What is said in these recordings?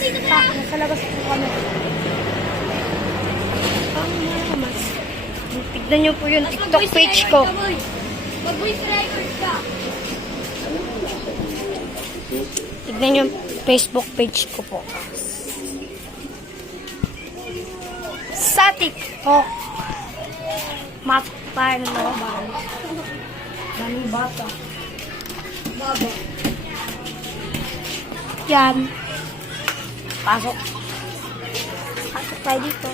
Nasa labas po kami. Mas. Tignan nyo po yung TikTok page ko. Mag-voice record ka. Tignan yung Facebook page ko po. Sa TikTok. Masok tayo ng mga bata. Daming bata. Baba. Yan. Pasok. Pasok tayo dito.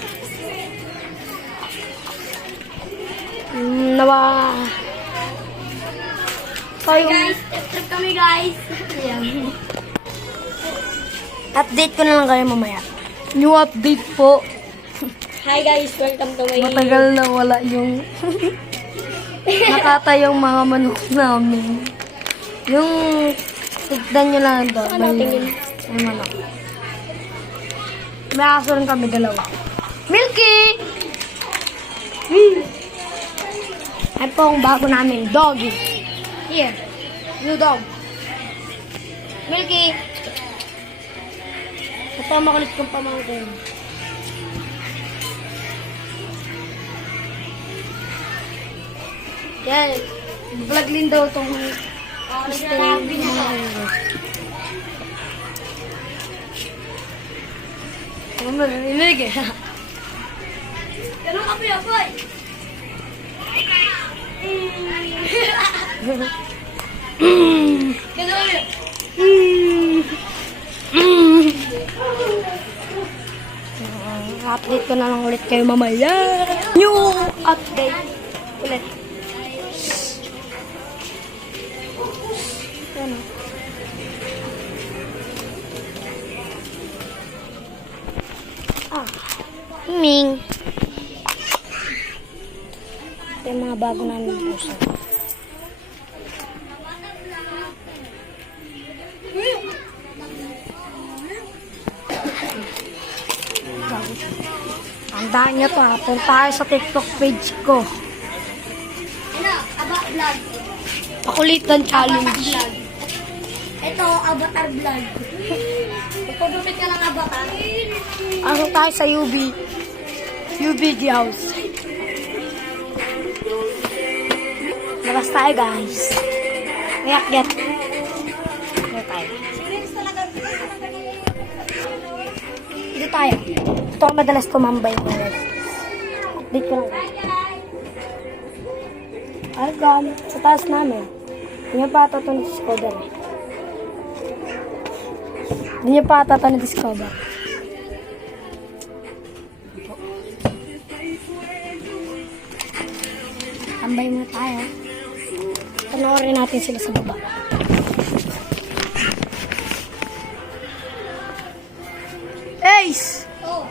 Nawa. Hi guys, trip kami guys. Yan. Update ko na lang kayo mamaya. New update po. Hi guys, welcome to my Matagal na wala yung nakatayong mga manok namin. Yung tignan nyo lang ito. Ano tingin? May manok. May aso rin kami dalawa. Milky! Ay po ang bago namin. Doggy. Here. New dog. Milky! Ito ang makulit kong pamangkin. Yan. Vlog din daw itong Nagsasabi na to. Ano mo narinig eh. Ganun ka pa boy. Ganun yun. Update ko na lang ulit kayo mamaya. New update. Ulit. Ano? Ming. Ito yung mga bago namin puso. Tandaan nyo to ha. Punta tayo sa TikTok page ko. Ano? Aba vlog. Pakulitan Avatar challenge. vlog. Ito, avatar vlog. Pagpagupit ka ng avatar. Ano tayo sa UBG house. Labas tayo guys. Ayak-yak. Dito tayo. Dito tayo. Ito ang madalas tumambay ko. Dito lang. Ay God. Sa taas namin. Hindi niya pa ata ito na-discover. Hindi niya pa ata ito na-discover. Tambay muna tayo. Panoorin natin sila sa baba. Ace! Oh.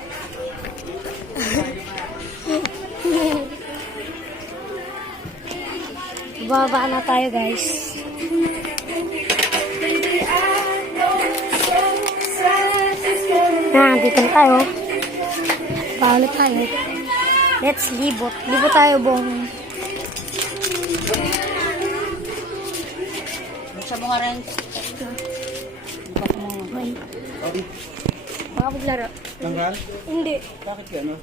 Baba na tayo guys. Dito na tayo. Paulit tayo. Let's libot. Libot tayo buong. Sa mga rin. Ay. Makapaglaro. Langgal? Hindi. Bakit ka, ano?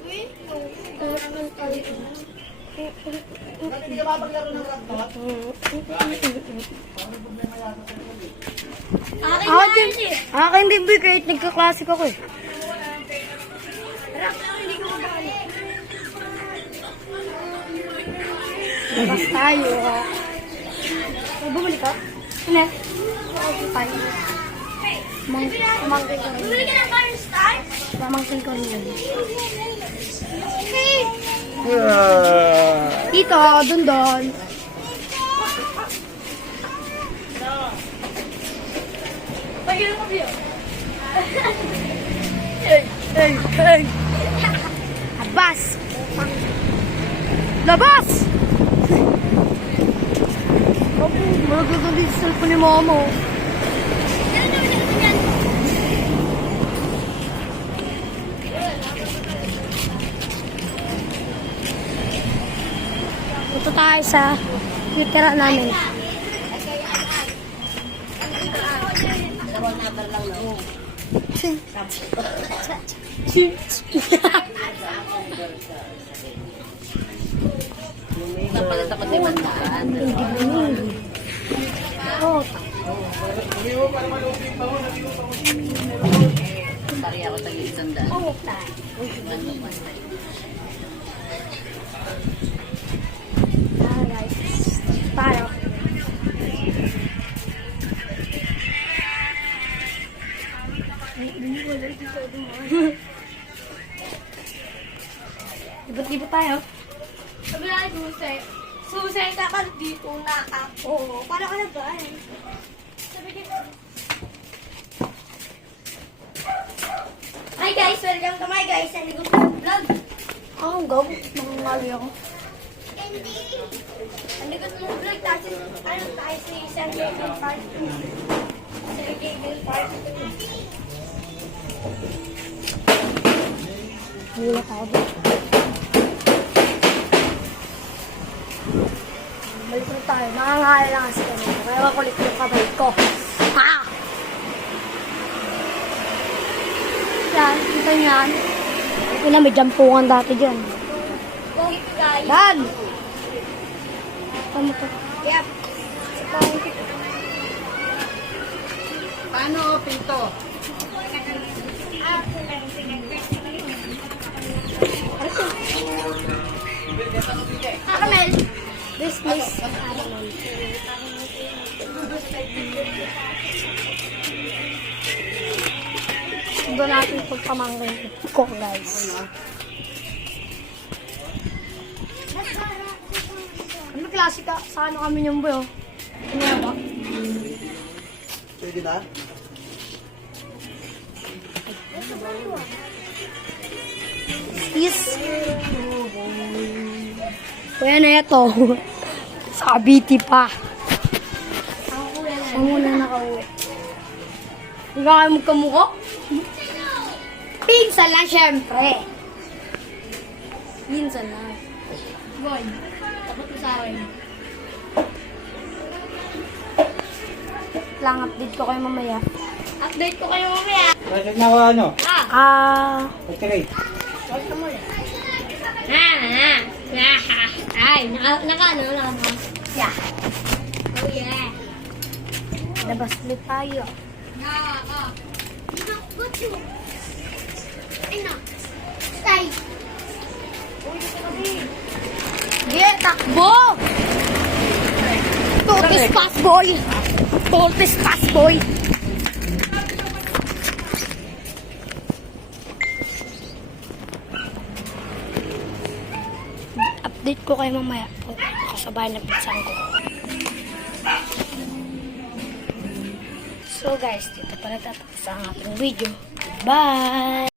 Akin Ako na din. eh. Akin din big kahit nagka-classic ako eh. Hindi ko mabali. Labas tayo. May bumili ka? Ano? Tayo. Mamangkin ko rin. Bumili ka ng Karen Star? Mamangkin ko rin yun. Hey! Dito, dun. Pagyan mo biyo. Hey! Labas! Labas! Magaganda yung cellphone ni mama. Ito tayo sa tira namin. Takot na bandaan. Oh, Pari ako tag-isang daan. guys. Tayo. Libot-libot tayo. Sabi na Susay. Susay ka ka dito na ako. Paano ka na ba? Sabi dito. Hi guys! Welcome to my guys! Sa Ligo Vlog. Ang gaw. Nangangali ako. Ang likod mo vlog. Tapos ano tayo sa isang Gagel Park. Sa Gagel Park. Hulat ako doon. Balik na tayo. Nangangali lang kasi kami. Kaya makulit yung kamay ko. Ha! Yan. Kita niyan. Ina, may jampungan dati dyan. Going to guys. Dan! Ano to? Yep. Paano open to? Kamel. This place. Doon natin pagpamangkin ko, guys. Ano klase ka? Sa ano kami yung buyo? Ano yan ba? Pwede na? Is kuya na ito. Sa Cavite pa. Ako muna nakauwi. Hindi ka kayo magkamukha? Pinsan lang, syempre. Pinsan lang. Boy. Takot mo sa akin. Lang update ko kayo mamaya. Update ko kayo mamaya. Bakit na ano? Okay. Ay, naka. Yeah. Oh yeah. Labas ulit tayo. Stay. Sige, takbo! Tortis pass boy! Tortis pass boy! Update ko kayo mamaya. Kasabay na pinsan ko. So guys, dito pa natatapos ang ating video. Bye!